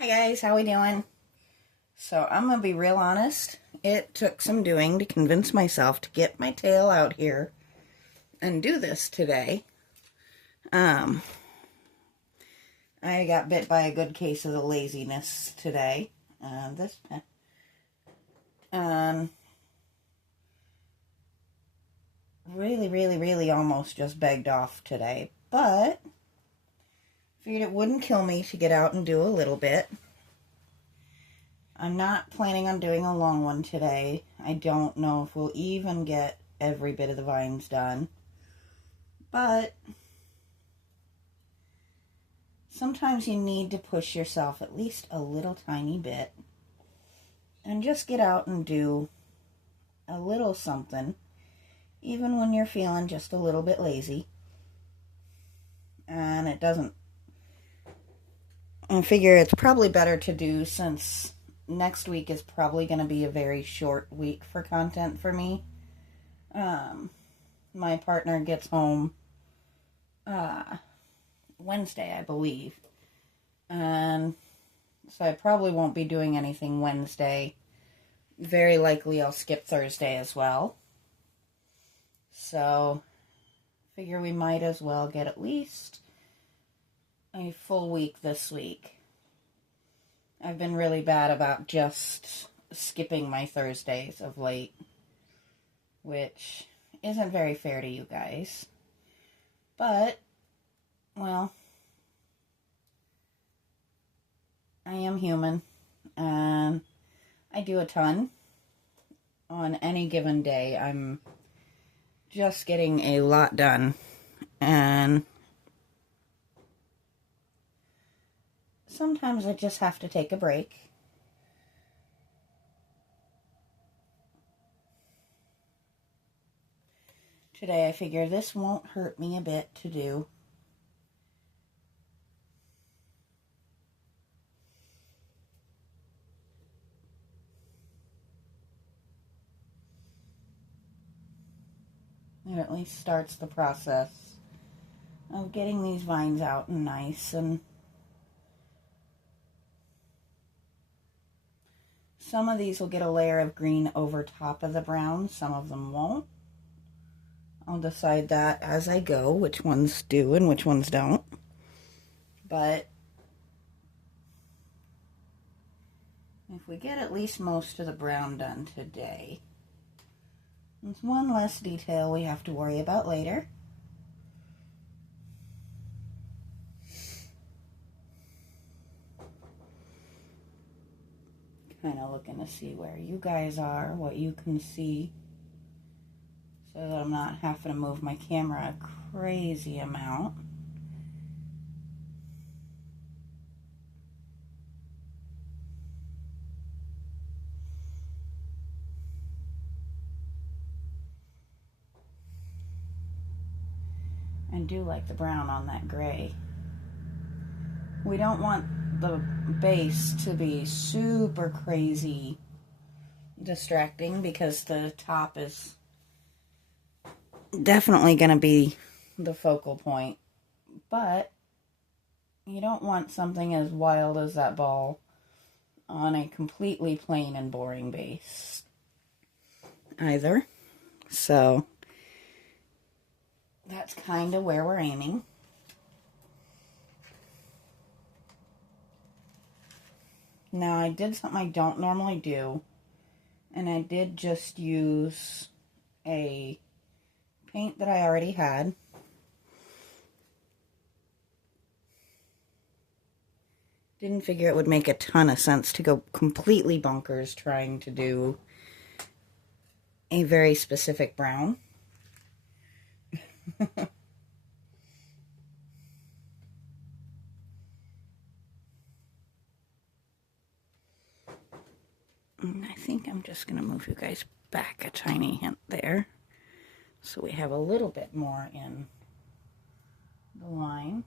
Hi guys, how we doing? So I'm gonna be real honest. It took some doing to convince myself to get my tail out here and do this today. Um, I got bit by a good case of the laziness today. This um, really almost just begged off today, but figured it wouldn't kill me to get out and do a little bit. I'm not planning on doing a long one today. I don't know if we'll even get every bit of the vines done. But sometimes you need to push yourself at least a little tiny bit and just get out and do a little something, even when you're feeling just a little bit lazy. And I figure it's probably better to do since next week is probably going to be a very short week for content for me. My partner gets home Wednesday, I believe. And so I probably won't be doing anything Wednesday. Very likely I'll skip Thursday as well. So, figure we might as well get at least a full week this week. I've been really bad about just skipping my Thursdays of late, which isn't very fair to you guys. But, well, I am human, and I do a ton. On any given day, I'm just getting a lot done, and sometimes I just have to take a break. Today I figure this won't hurt me a bit to do. It at least starts the process of getting these vines out and nice. And some of these will get a layer of green over top of the brown, some of them won't. I'll decide that as I go, which ones do and which ones don't. But if we get at least most of the brown done today, it's one less detail we have to worry about later. Kind of looking to see where you guys are, what you can see, so that I'm not having to move my camera a crazy amount. I do like the brown on that gray. We don't want the base to be super crazy distracting because the top is definitely going to be the focal point. But you don't want something as wild as that ball on a completely plain and boring base either. So that's kind of where we're aiming. Now I did something I don't normally do, and I did just use a paint that I already had. Didn't figure it would make a ton of sense to go completely bonkers trying to do a very specific brown. I think I'm just going to move you guys back a tiny hint there, so we have a little bit more in the line.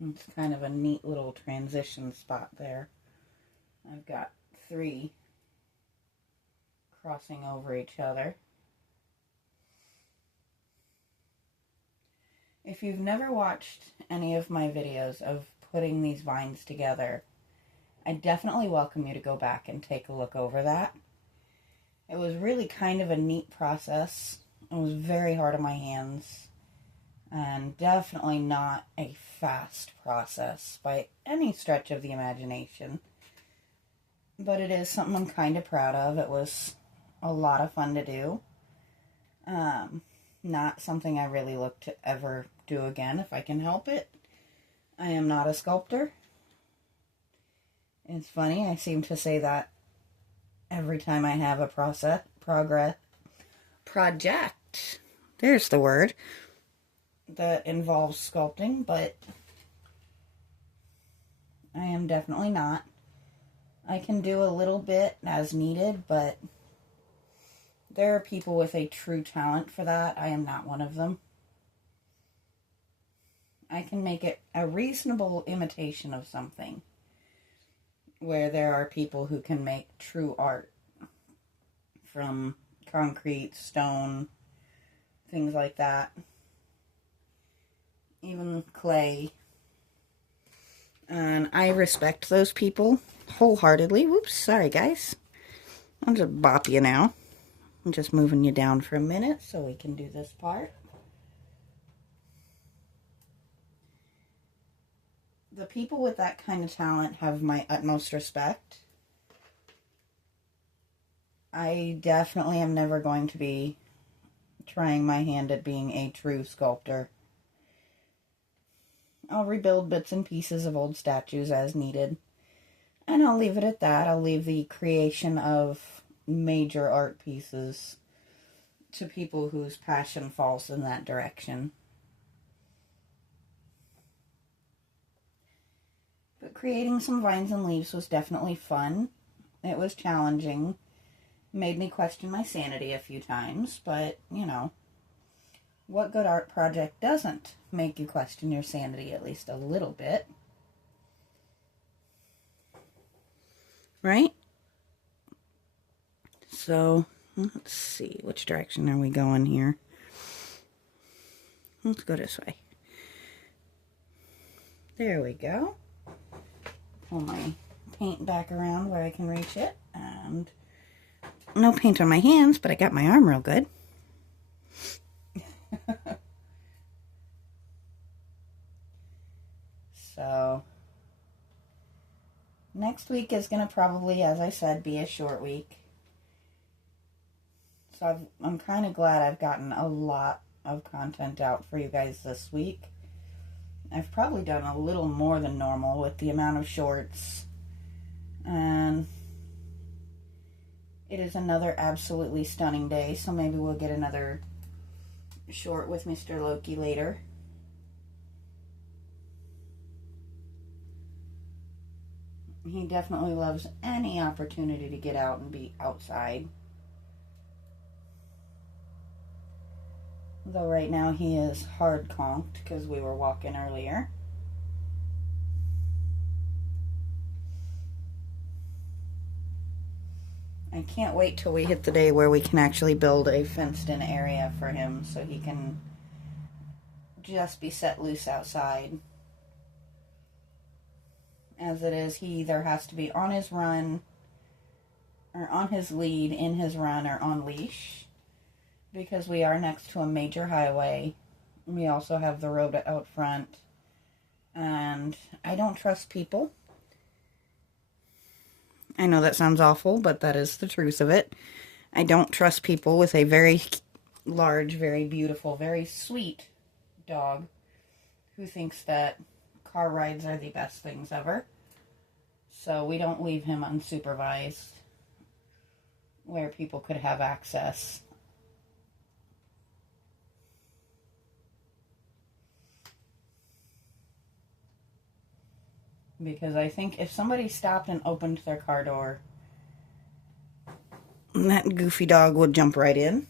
It's kind of a neat little transition spot there. I've got 3 crossing over each other. If you've never watched any of my videos of putting these vines together, I definitely welcome you to go back and take a look over that. It was really kind of a neat process. It was very hard on my hands, and definitely not a fast process by any stretch of the imagination. But it is something I'm kind of proud of. It was a lot of fun to do. Not something I really look to ever do again if I can help it. I am not a sculptor. It's funny, I seem to say that every time I have a project, there's the word, that involves sculpting, but I am definitely not. I can do a little bit as needed, but there are people with a true talent for that. I am not one of them. I can make it a reasonable imitation of something, where there are people who can make true art from concrete, stone, things like that. Even clay. And I respect those people wholeheartedly. Whoops, sorry guys. I'll just bop you now. I'm just moving you down for a minute so we can do this part. The people with that kind of talent have my utmost respect. I definitely am never going to be trying my hand at being a true sculptor. I'll rebuild bits and pieces of old statues as needed. And I'll leave it at that. I'll leave the creation of major art pieces to people whose passion falls in that direction. But creating some vines and leaves was definitely fun. It was challenging. Made me question my sanity a few times, but, you know, what good art project doesn't make you question your sanity at least a little bit? Right? So, let's see, which direction are we going here? Let's go this way. There we go. Pull my paint back around where I can reach it. And no paint on my hands, but I got my arm real good. So, next week is going to probably, as I said, be a short week. So I'm kind of glad I've gotten a lot of content out for you guys this week. I've probably done a little more than normal with the amount of shorts. And it is another absolutely stunning day, so maybe we'll get another short with Mr. Loki later. He definitely loves any opportunity to get out and be outside. Though right now he is hard conked because we were walking earlier. I can't wait till we hit the day where we can actually build a fenced-in area for him so he can just be set loose outside. As it is, he either has to be on his run, or on his lead, in his run, or on leash. Because we are next to a major highway. We also have the road out front. And I don't trust people. I know that sounds awful, but that is the truth of it. I don't trust people with a very large, very beautiful, very sweet dog who thinks that car rides are the best things ever. So we don't leave him unsupervised where people could have access. Because I think if somebody stopped and opened their car door, that goofy dog would jump right in,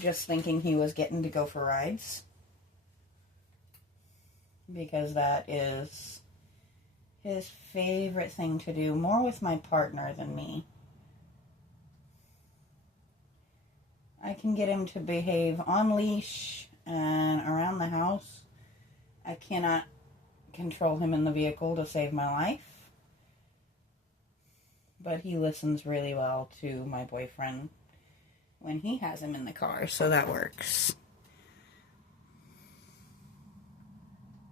just thinking he was getting to go for rides. because that is his favorite thing to do, more with my partner than me. I can get him to behave on leash and around the house. I cannot control him in the vehicle to save my life. But he listens really well to my boyfriend when he has him in the car, so that works.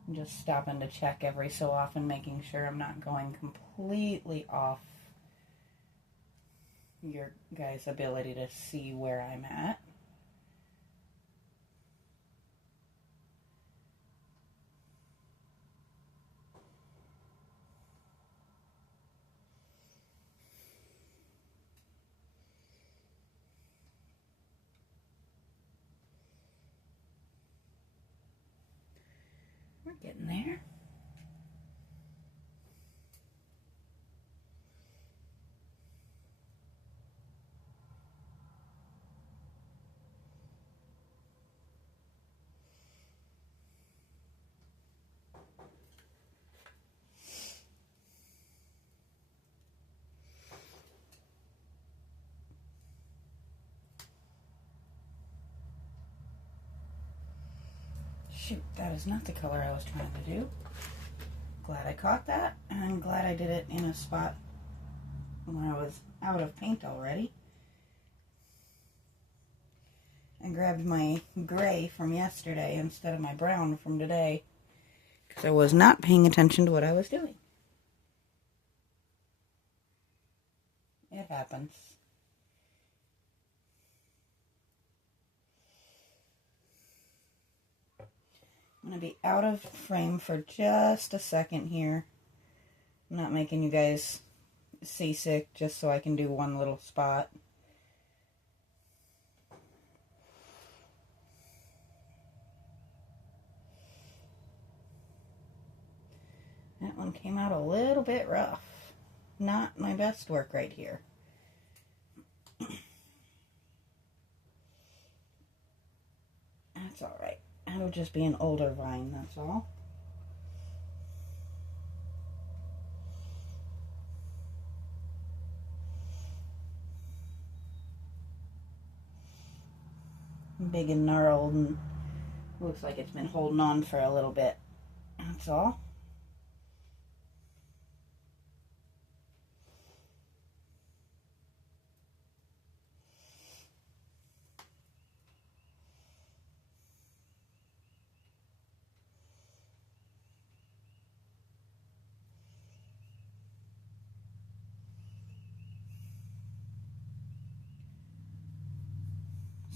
I'm just stopping to check every so often, making sure I'm not going completely off your guys' ability to see where I'm at. We're getting there. Shoot, that is not the color I was trying to do. Glad I caught that, and I'm glad I did it in a spot when I was out of paint already. I grabbed my gray from yesterday instead of my brown from today because I was not paying attention to what I was doing. It happens. I'm going to be out of frame for just a second here. I'm not making you guys seasick just so I can do one little spot. That one came out a little bit rough. Not my best work right here. That's alright. It would just be an older vine, that's all. Big and gnarled and looks like it's been holding on for a little bit. That's all.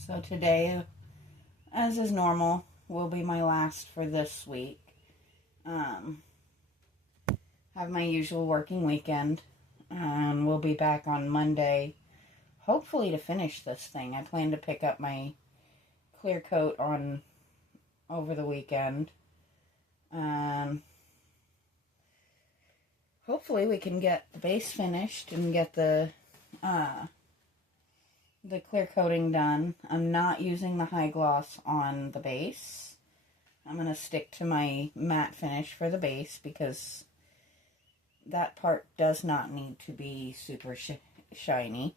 So today, as is normal, will be my last for this week. Have my usual working weekend, and we'll be back on Monday, hopefully to finish this thing. I plan to pick up my clear coat on over the weekend. Hopefully we can get the base finished and get the clear coating done. I'm not using the high gloss on the base. I'm going to stick to my matte finish for the base because that part does not need to be super shiny.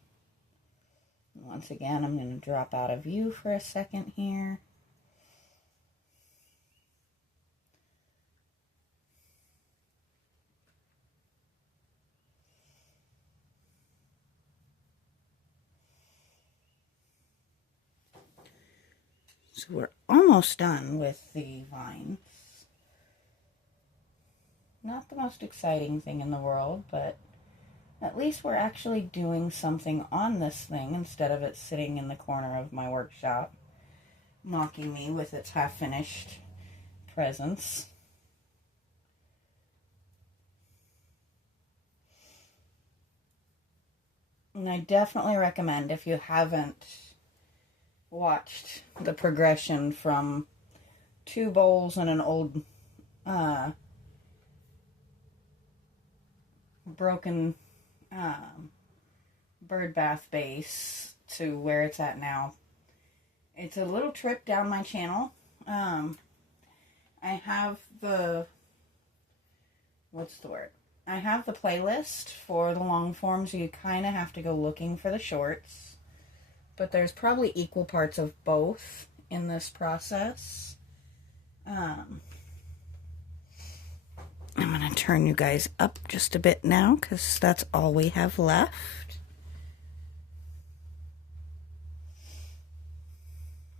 Once again, I'm going to drop out of view for a second here. So we're almost done with the vines. Not the most exciting thing in the world, but at least we're actually doing something on this thing instead of it sitting in the corner of my workshop, mocking me with its half-finished presence. And I definitely recommend, if you haven't watched the progression from 2 bowls and an old broken bird bath base to where it's at now. It's a little trip down my channel. I I have the, what's the word? I have the playlist for the long forms. You kind of have to go looking for the shorts. But there's probably equal parts of both in this process. I'm going to turn you guys up just a bit now because that's all we have left.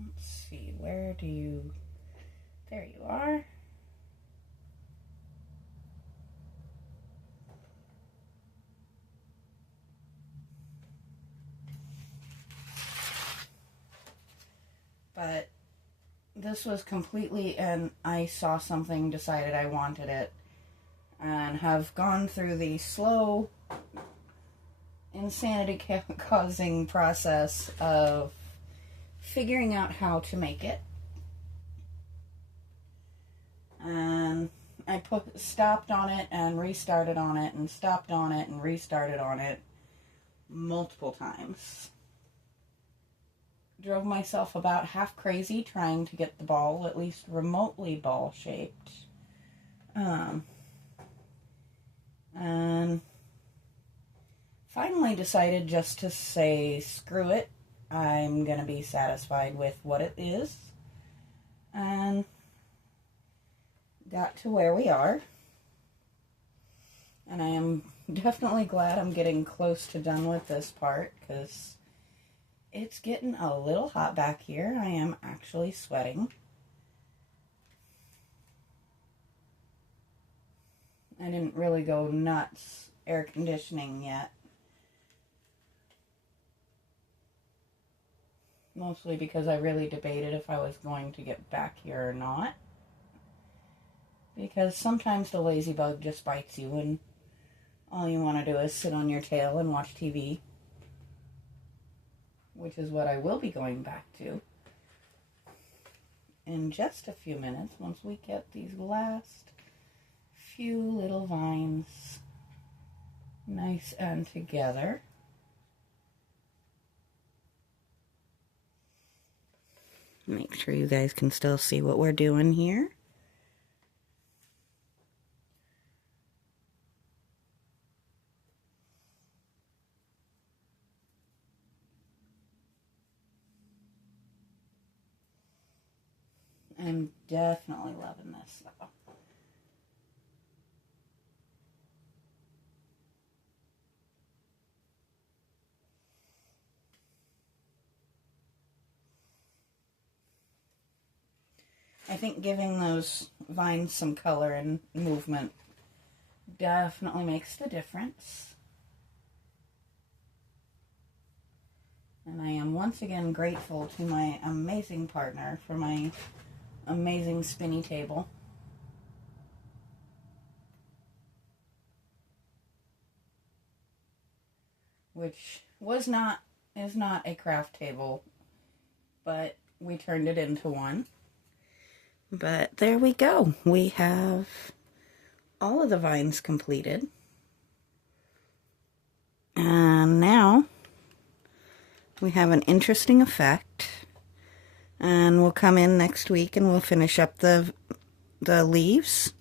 Let's see, where do you... There you are. But this was completely an I saw something, decided I wanted it, and have gone through the slow, insanity-causing process of figuring out how to make it. And I stopped on it and restarted on it and stopped on it and restarted on it multiple times. Drove myself about half crazy trying to get the ball at least remotely ball shaped. And finally decided just to say screw it. I'm going to be satisfied with what it is. And got to where we are. And I am definitely glad I'm getting close to done with this part because it's getting a little hot back here. I am actually sweating. I didn't really go nuts air conditioning yet. Mostly because I really debated if I was going to get back here or not. Because sometimes the lazy bug just bites you and all you want to do is sit on your tail and watch TV. Which is what I will be going back to in just a few minutes once we get these last few little vines nice and together. Make sure you guys can still see what we're doing here. I'm definitely loving this though. I think giving those vines some color and movement definitely makes the difference. And I am once again grateful to my amazing partner for my amazing spinny table. Which is not a craft table, but we turned it into one. But there we go. We have all of the vines completed. And now we have an interesting effect. And we'll come in next week and we'll finish up the leaves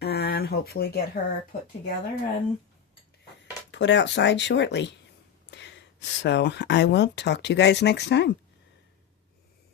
and hopefully get her put together and put outside shortly. So I will talk to you guys next time.